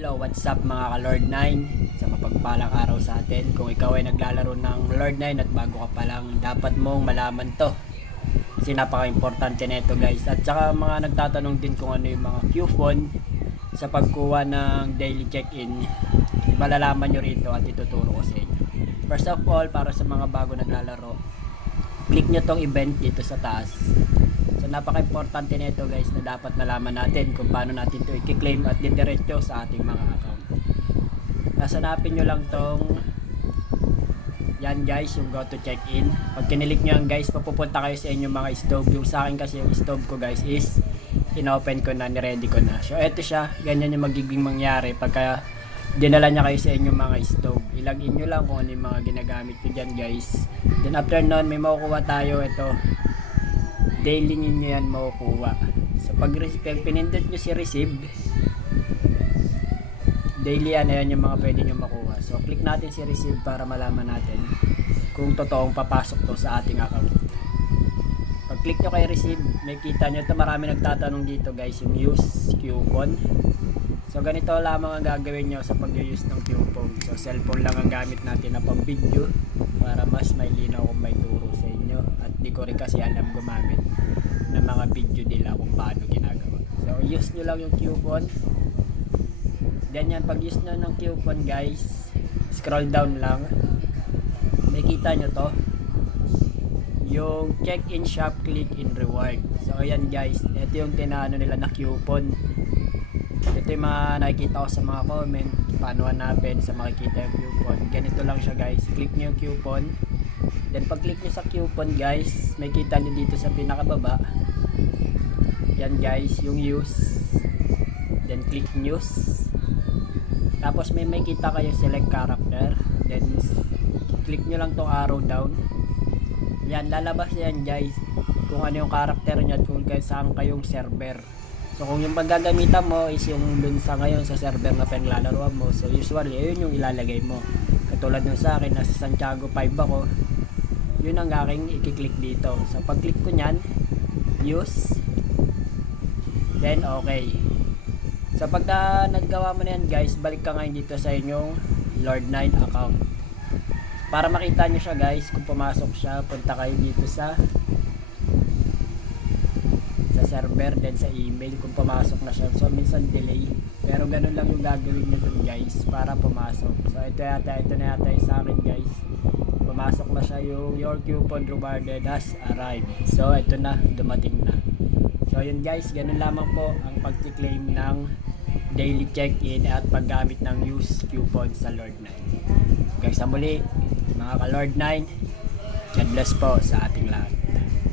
Hello, what's up mga ka-Lord 9? Sa mapagpalang araw sa atin. Kung ikaw ay naglalaro ng Lord 9 at bago ka pa lang, dapat mong malaman to. Kasi napaka-importante nito guys. At saka mga nagtatanong din kung ano yung mga coupon sa pagkuha ng daily check-in. Malalaman nyo rito at ituturo ko sa inyo. First of all, para sa mga bago naglalaro, click nyo tong event dito sa taas. So napaka-importante nito guys na dapat nalaman natin kung paano natin ito i-claim at didiretso sa ating mga account. Hanapin nyo lang tong yan guys, yung go to check in. Pag kinilik nyo yan guys, papupunta kayo sa inyong mga stove. Yung sa akin kasi yung stove ko guys is in-open ko na, ni-ready ko na. So eto siya, ganyan yung magiging mangyari pagka dinala niya kayo sa inyong mga stove. Ilagin nyo lang kung ano yung mga ginagamit nyo dyan guys. Then after nun, may makukuha tayo. Ito, daily nyo yan makukuha. So pag pinindot nyo si receive, daily yan yung mga pwede nyo makuha. So click natin si receive para malaman natin kung totoong papasok to sa ating account. Pag click nyo kay receive, may kita nyo ito, marami nagtatanong dito guys, yung use coupon. So ganito lamang ang gagawin nyo sa pag-use ng coupon. So cellphone lang ang gamit natin na pang video para mas may linaw kung may turo sa inyo. At di ko rin kasi alam gumamit ng mga video nila kung paano ginagawa. So use nyo lang yung coupon. Then yan, pag use nyo ng coupon guys, scroll down lang. Makita nyo to, yung check-in shop, click in reward. So ayan guys, ito yung tinano nila na coupon. Ito yung mga nakikita ko sa mga comment, paano hanapin sa makikita yung coupon. Ganito lang siya guys, click nyo yung coupon. Then pag click nyo sa coupon guys, may kita nyo dito sa pinakababa. Yan guys, yung use. Then click news. Tapos may kita kayo select character. Then click nyo lang tong arrow down. Yan, lalabas yan guys kung ano yung character nyo at kung saan kayong server. So kung yung paggagamitan mo is yung dun sa ngayon sa server na pinglalaroan mo, so usually ayun yung ilalagay mo. Katulad nung sa akin, nasa Santiago 5 ako, yun ang aking i-click dito. So pag click ko nyan, use, then okay. So pagka naggawa mo na yan guys, balik ka ngayon dito sa inyong Lord 9 account. Para makita nyo siya guys, kung pumasok siya, punta kayo dito sa server, then sa email kung pumasok na siya. So minsan delay, pero ganun lang yung gagawin nyo dun guys para pumasok. So ito na yata yung sa akin guys, pumasok na siya yung your coupon rewarded has arrived. So ito na, dumating na. So yun guys, ganun lamang po ang pag-claim ng daily check-in at paggamit ng use coupon sa Lord 9. Guys, sa muli mga ka Lord 9, God bless po sa ating lahat.